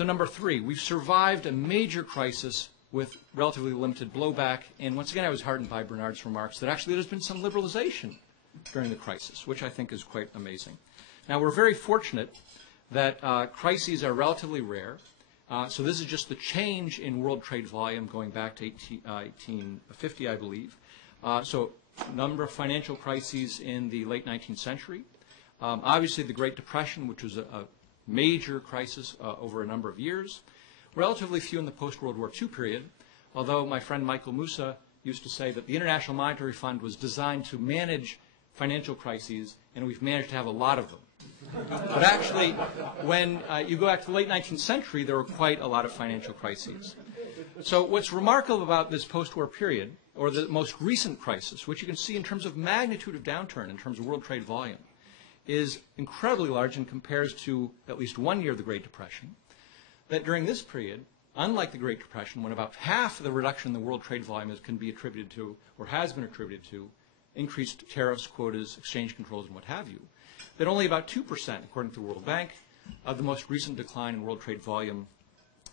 So number three, we've survived a major crisis with relatively limited blowback. And once again, I was heartened by Bernard's remarks that actually there's been some liberalization during the crisis, which I think is quite amazing. Now, we're very fortunate that crises are relatively rare. So this is just the change in world trade volume going back to 1850, I believe. So number of financial crises in the late 19th century. Obviously, the Great Depression, which was a major crisis over a number of years. Relatively few in the post-World War II period, although my friend Michael Musa used to say that the International Monetary Fund was designed to manage financial crises, and we've managed to have a lot of them. But actually, when you go back to the late 19th century, there were quite a lot of financial crises. So what's remarkable about this post-war period, or the most recent crisis, which you can see in terms of magnitude of downturn in terms of world trade volume, is incredibly large and compares to at least 1 year of the Great Depression, that during this period, unlike the Great Depression, when about half of the reduction in the world trade volume can be attributed to, or has been attributed to, increased tariffs, quotas, exchange controls, and what have you, that only about 2%, according to the World Bank, of the most recent decline in world trade volume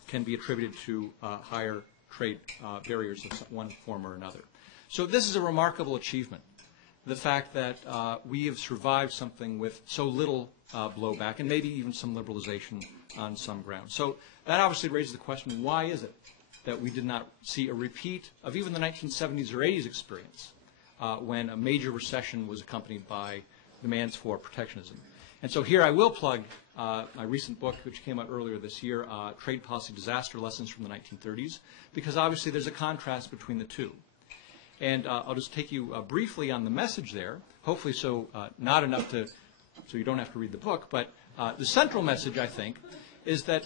can be attributed to higher trade barriers of one form or another. So this is a remarkable achievement, the fact that we have survived something with so little blowback and maybe even some liberalization on some ground. So that obviously raises the question, why is it that we did not see a repeat of even the 1970s or 80s experience when a major recession was accompanied by demands for protectionism? And so here I will plug my recent book, which came out earlier this year, Trade Policy Disaster Lessons from the 1930s, because obviously there's a contrast between the two. And I'll just take you briefly on the message there, hopefully not enough so you don't have to read the book, but the central message, I think, is that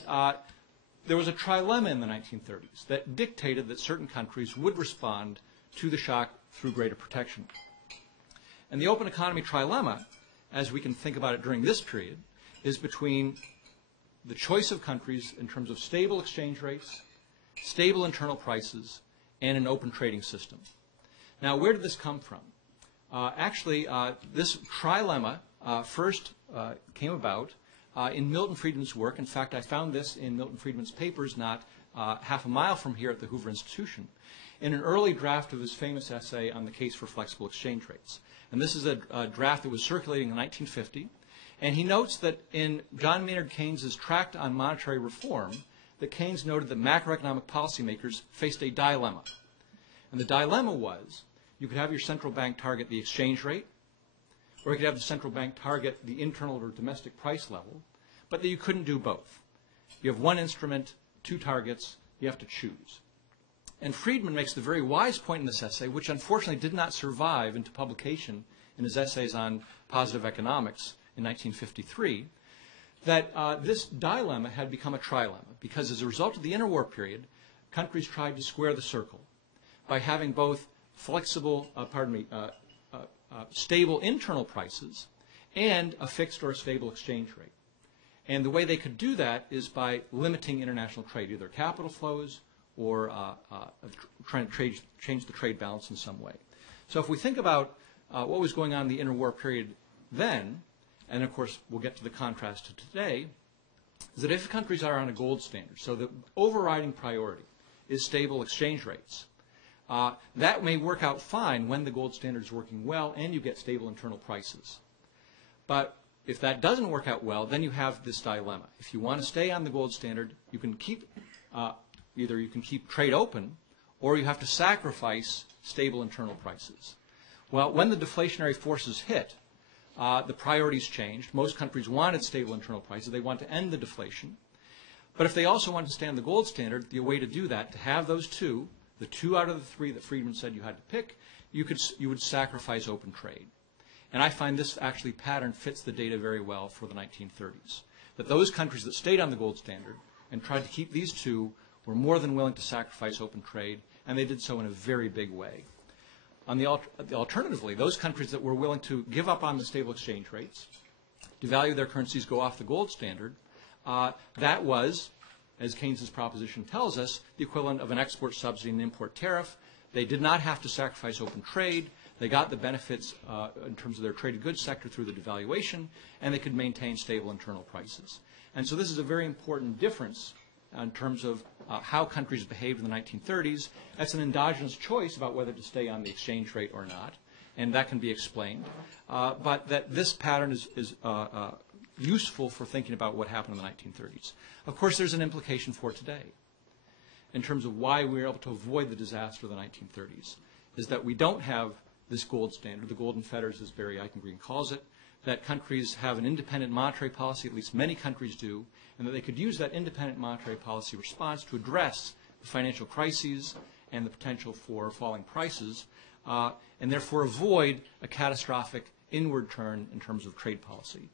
there was a trilemma in the 1930s that dictated that certain countries would respond to the shock through greater protection. And the open economy trilemma, as we can think about it during this period, is between the choice of countries in terms of stable exchange rates, stable internal prices, and an open trading system. Now, where did this come from? Actually, this trilemma first came about in Milton Friedman's work. In fact, I found this in Milton Friedman's papers not half a mile from here at the Hoover Institution in an early draft of his famous essay on the case for flexible exchange rates. And this is a draft that was circulating in 1950. And he notes that in John Maynard Keynes' tract on monetary reform, that Keynes noted that macroeconomic policymakers faced a dilemma. And the dilemma was, you could have your central bank target the exchange rate, or you could have the central bank target the internal or domestic price level, but that you couldn't do both. You have one instrument, two targets, you have to choose. And Friedman makes the very wise point in this essay, which unfortunately did not survive into publication in his essays on positive economics in 1953, that this dilemma had become a trilemma, because as a result of the interwar period, countries tried to square the circle by having both stable internal prices and a fixed or a stable exchange rate. And the way they could do that is by limiting international trade, either capital flows or trying to change the trade balance in some way. So if we think about what was going on in the interwar period then, and of course we'll get to the contrast to today, is that if countries are on a gold standard, so the overriding priority is stable exchange rates, that may work out fine when the gold standard is working well and you get stable internal prices. But if that doesn't work out well, then you have this dilemma. If you want to stay on the gold standard, you can keep either you can keep trade open, or you have to sacrifice stable internal prices. Well, when the deflationary forces hit, the priorities changed. Most countries wanted stable internal prices. They want to end the deflation. But if they also wanted to stay on the gold standard, the way to do that, to have those two, the two out of the three that Friedman said you had to pick, you would sacrifice open trade. And I find this actually pattern fits the data very well for the 1930s. That those countries that stayed on the gold standard and tried to keep these two were more than willing to sacrifice open trade, and they did so in a very big way. Alternatively, those countries that were willing to give up on the stable exchange rates, devalue their currencies, go off the gold standard, that was, as Keynes's proposition tells us, the equivalent of an export subsidy and an import tariff. They did not have to sacrifice open trade. They got the benefits in terms of their traded goods sector through the devaluation, and they could maintain stable internal prices. And so this is a very important difference in terms of how countries behaved in the 1930s. That's an endogenous choice about whether to stay on the exchange rate or not, and that can be explained. But that this pattern is useful for thinking about what happened in the 1930s. Of course, there's an implication for today in terms of why we were able to avoid the disaster of the 1930s, is that we don't have this gold standard, the golden fetters, as Barry Eichengreen calls it, that countries have an independent monetary policy, at least many countries do, and that they could use that independent monetary policy response to address the financial crises and the potential for falling prices, and therefore avoid a catastrophic inward turn in terms of trade policy.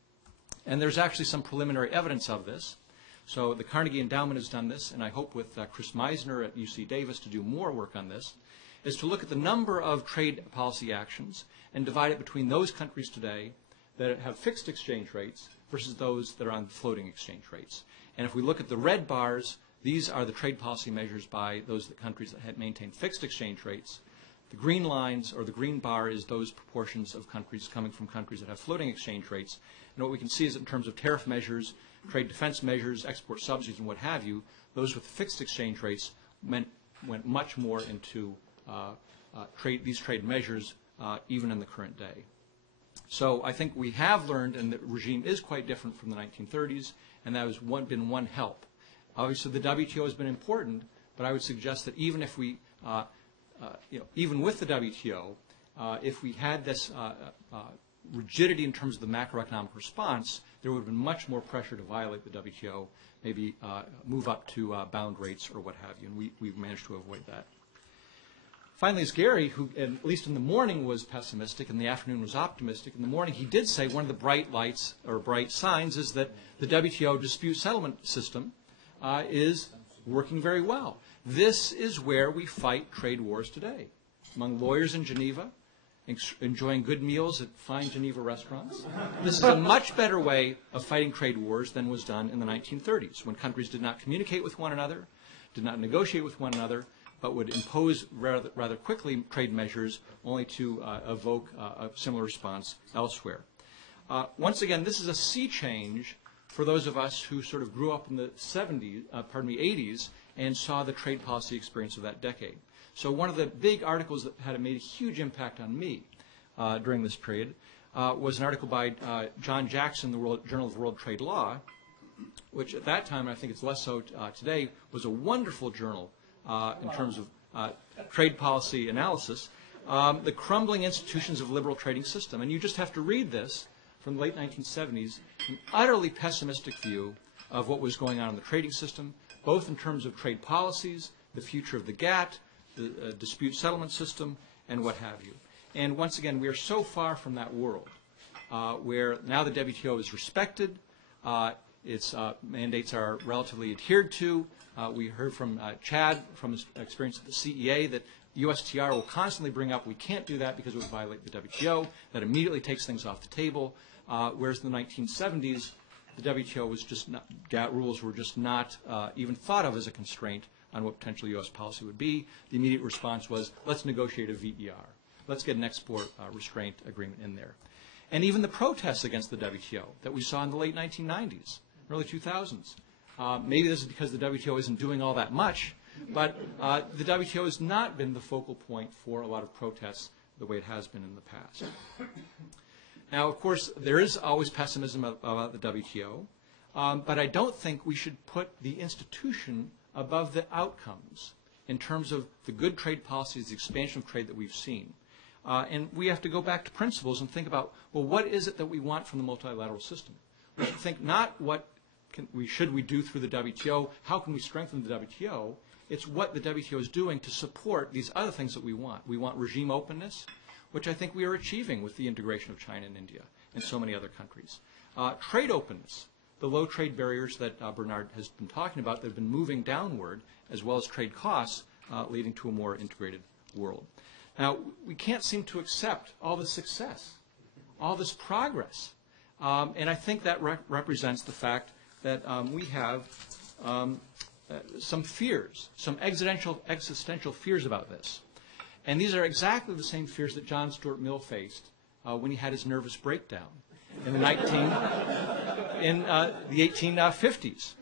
And there's actually some preliminary evidence of this. So the Carnegie Endowment has done this, and I hope with Chris Meisner at UC Davis to do more work on this, is to look at the number of trade policy actions and divide it between those countries today that have fixed exchange rates versus those that are on floating exchange rates. And if we look at the red bars, these are the trade policy measures by those countries that had maintained fixed exchange rates. The green lines, or the green bar, is those proportions of countries coming from countries that have floating exchange rates. And what we can see is in terms of tariff measures, trade defense measures, export subsidies, and what have you, those with fixed exchange rates went much more into these trade measures even in the current day. So I think we have learned, and the regime is quite different from the 1930s, and that has been one help. Obviously, the WTO has been important, but I would suggest that even if we, even with the WTO, if we had this rigidity in terms of the macroeconomic response, there would have been much more pressure to violate the WTO, maybe move up to bound rates or what have you, and we've managed to avoid that. Finally, is Gary, who at least in the morning was pessimistic, in the afternoon was optimistic. In the morning, he did say one of the bright lights or bright signs is that the WTO dispute settlement system is working very well. This is where we fight trade wars today, among lawyers in Geneva, enjoying good meals at fine Geneva restaurants. This is a much better way of fighting trade wars than was done in the 1930s, when countries did not communicate with one another, did not negotiate with one another, but would impose rather quickly trade measures only to evoke a similar response elsewhere. Once again, this is a sea change for those of us who sort of grew up in the 80s and saw the trade policy experience of that decade. So one of the big articles that had made a huge impact on me during this period was an article by John Jackson, the Journal of World Trade Law, which at that time, and I think it's less so today, was a wonderful journal in terms of trade policy analysis, the crumbling institutions of liberal trading system. And you just have to read this from the late 1970s, an utterly pessimistic view of what was going on in the trading system, both in terms of trade policies, the future of the GATT, the dispute settlement system, and what have you. And once again, we are so far from that world where now the WTO is respected, its mandates are relatively adhered to. We heard from Chad, from his experience at the CEA, that USTR will constantly bring up, we can't do that because it would violate the WTO. That immediately takes things off the table. Whereas in the 1970s, the WTO was just not, GATT rules were just not even thought of as a constraint on what potential U.S. policy would be. The immediate response was, let's negotiate a VER. Let's get an export restraint agreement in there. And even the protests against the WTO that we saw in the late 1990s, early 2000s. Maybe this is because the WTO isn't doing all that much, but the WTO has not been the focal point for a lot of protests the way it has been in the past. Now, of course, there is always pessimism about the WTO, but I don't think we should put the institution above the outcomes in terms of the good trade policies, the expansion of trade that we've seen. And we have to go back to principles and think about, well, what is it that we want from the multilateral system? We should think not what should we do through the WTO, how can we strengthen the WTO? It's what the WTO is doing to support these other things that we want. We want regime openness, which I think we are achieving with the integration of China and India and so many other countries. Trade openness, the low trade barriers that Bernard has been talking about that have been moving downward, as well as trade costs, leading to a more integrated world. Now, we can't seem to accept all this success, all this progress. And I think that represents the fact that we have some fears, some existential fears about this. And these are exactly the same fears that John Stuart Mill faced when he had his nervous breakdown in the 1850s.